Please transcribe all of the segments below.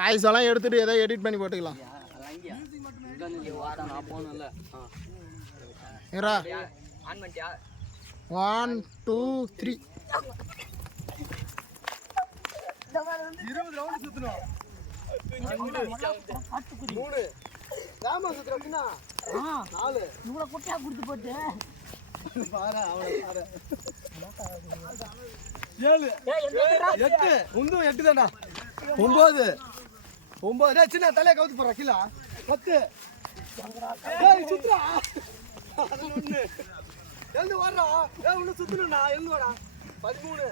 Voice எல்லாம் எடுத்துட்டு ஏதோ எடிட் பண்ணி போட்டுக்கலாம். ஒன் டூ த்ரீ இருபது ரவுண்ட் சுத்தணும் மூணு ஏமா சுத்துறா நாலு இவ்வளோ கொடுத்து போட்டு பாரு பாரு ஏழு. எட்டு. உந்தும் எட்டு தான்டா ஒன்பது. ஒன்பது சின்ன தலையை கவுத்து போடுற கீழே. பத்து. ஏய், சுத்துறா எழுந்து வாடுறா ஏய் இன்னும் சுத்தணும்டா. எழுந்து வாடா. பதிமூணு.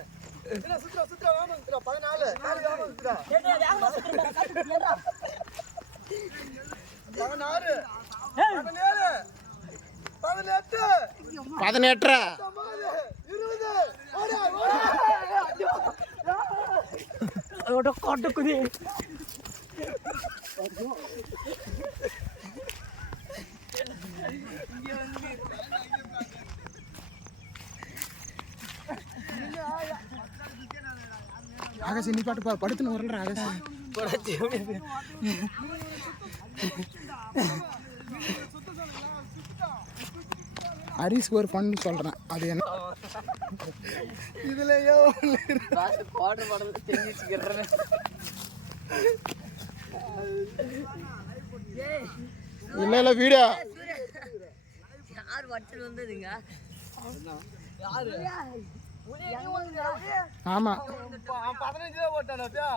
என்ன சுத்துறா சுத்துறா வாமா சுத்துறா பதினாலு. நாலு வாமா சுத்துறா பதினாறு. பதினேழு. பதினெட்டு. பத்தொன்பது. இருபது. ஓடா ஓடா. அதோட கொட்டுக்குது. ஆகாஷ் நீ பாட்டு பா படுத்துன்னு வரல ஆகாஷ். ஹரிஸ்க்கு ஒரு ஃபன் சொல்கிறேன் அது என்ன? இதுலயோ பாட்டு பண்ணல தெரிஞ்சுக்கிறேன் இல்லை இல்லை வீடியோ யார் வட்டு வந்ததுங்க? யாரு ஆமாம் பதினஞ்சு ரூபா போட்டானப்பா